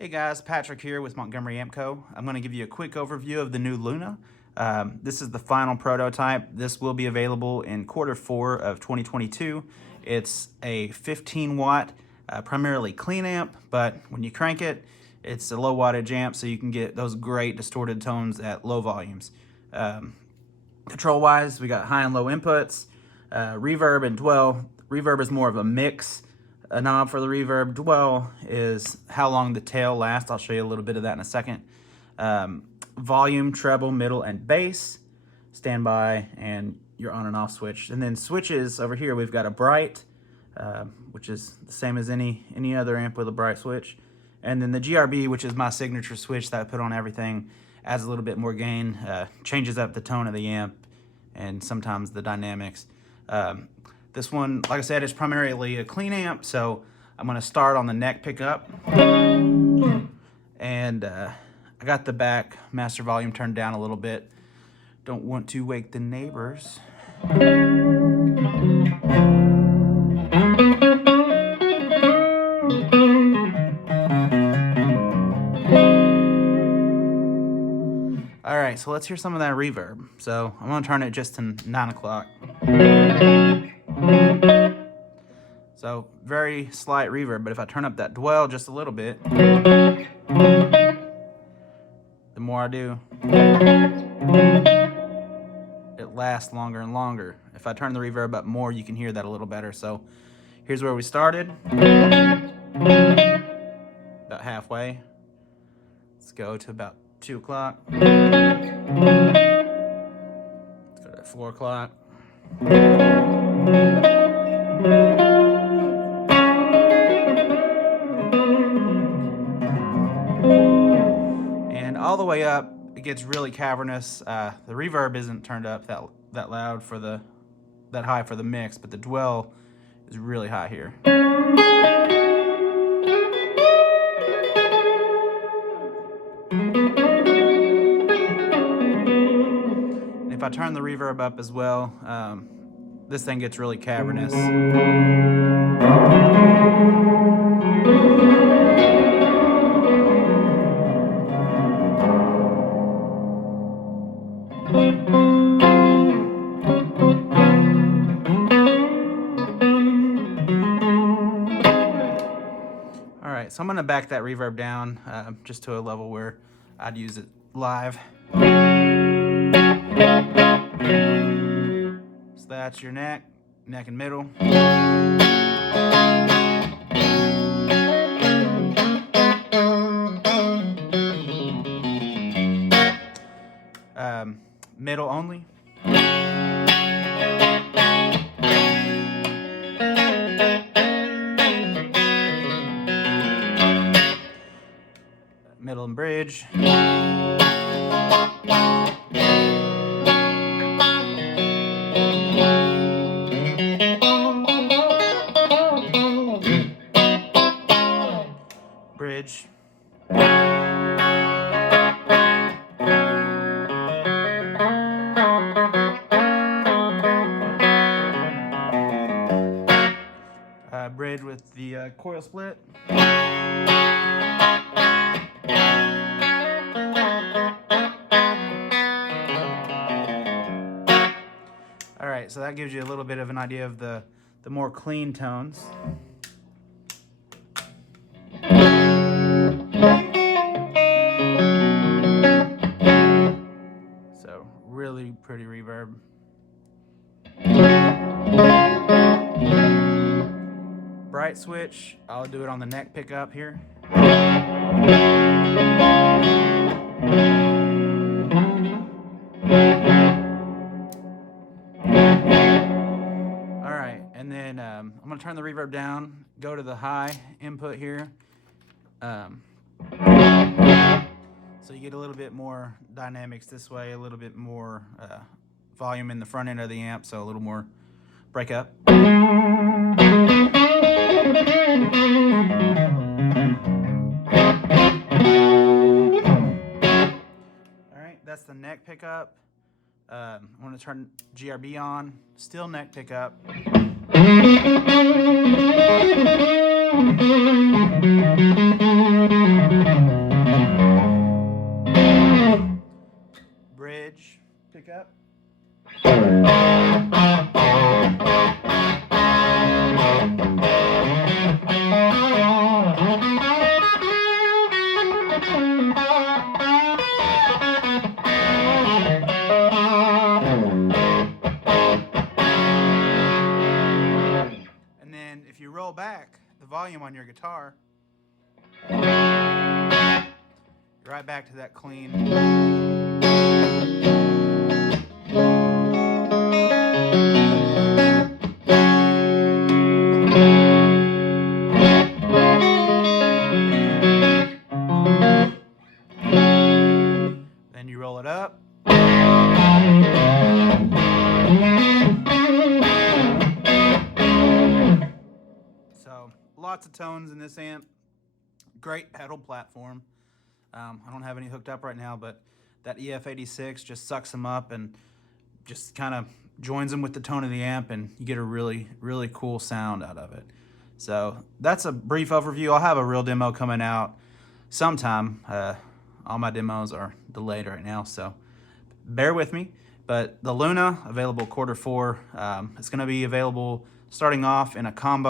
Hey guys, Patrick here with Montgomery Amp Co. I'm going to give you a quick overview of the new Luna. This is the final prototype. This will be available in Q4 of 2022. It's a 15 watt, primarily clean amp, but when you crank it, it's a low wattage amp, so you can get those great distorted tones at low volumes. Control wise, we got high and low inputs, reverb and dwell. Reverb is more of a mix. A knob for the reverb. Dwell is how long the tail lasts. I'll show you a little bit of that in a second. Volume, treble, middle, and bass. Standby and your on and off switch. And then switches over here, we've got a bright, which is the same as any other amp with a bright switch. And then the GRB, which is my signature switch that I put on everything, adds a little bit more gain, changes up the tone of the amp, and sometimes the dynamics. This one, like I said, is primarily a clean amp, so I'm going to start on the neck pickup. And I got the back master volume turned down a little bit. Don't want to wake the neighbors. All right, so let's hear some of that reverb. So I'm going to turn it just to 9 o'clock. So very slight reverb, but if I turn up that dwell just a little bit, the more I do, it lasts longer and longer. If I turn the reverb up more, you can hear that a little better. So here's where we started, about halfway. Let's go to about 2 o'clock. Let's go to 4 o'clock. And all the way up, it gets really cavernous. The reverb isn't turned up that loud for that high for the mix, but the dwell is really high here. And if I turn the reverb up as well, this thing gets really cavernous. All right, so I'm gonna back that reverb down just to a level where I'd use it live. So that's your neck and middle. Middle only. Middle and bridge. Bridge. Bridge with the coil split. All right, so that gives you a little bit of an idea of the more clean tones. So really pretty reverb. Bright switch, I'll do it on the neck pickup here. All right, and then I'm gonna turn the reverb down, go to the high input here. So you get a little bit more dynamics this way, a little bit more volume in the front end of the amp, so a little more breakup. All right, that's the neck pickup. I'm going to turn GRB on, still neck pickup. on your guitar, right back to that clean. Then you roll it up. So lots of tones in this amp. Great pedal platform. I don't have any hooked up right now, but that EF86 just sucks them up and just kind of joins them with the tone of the amp, and you get a really, really cool sound out of it. So that's a brief overview. I'll have a real demo coming out sometime. All my demos are delayed right now, so bear with me. But the Luna, available Q4. It's going to be available starting off in a combo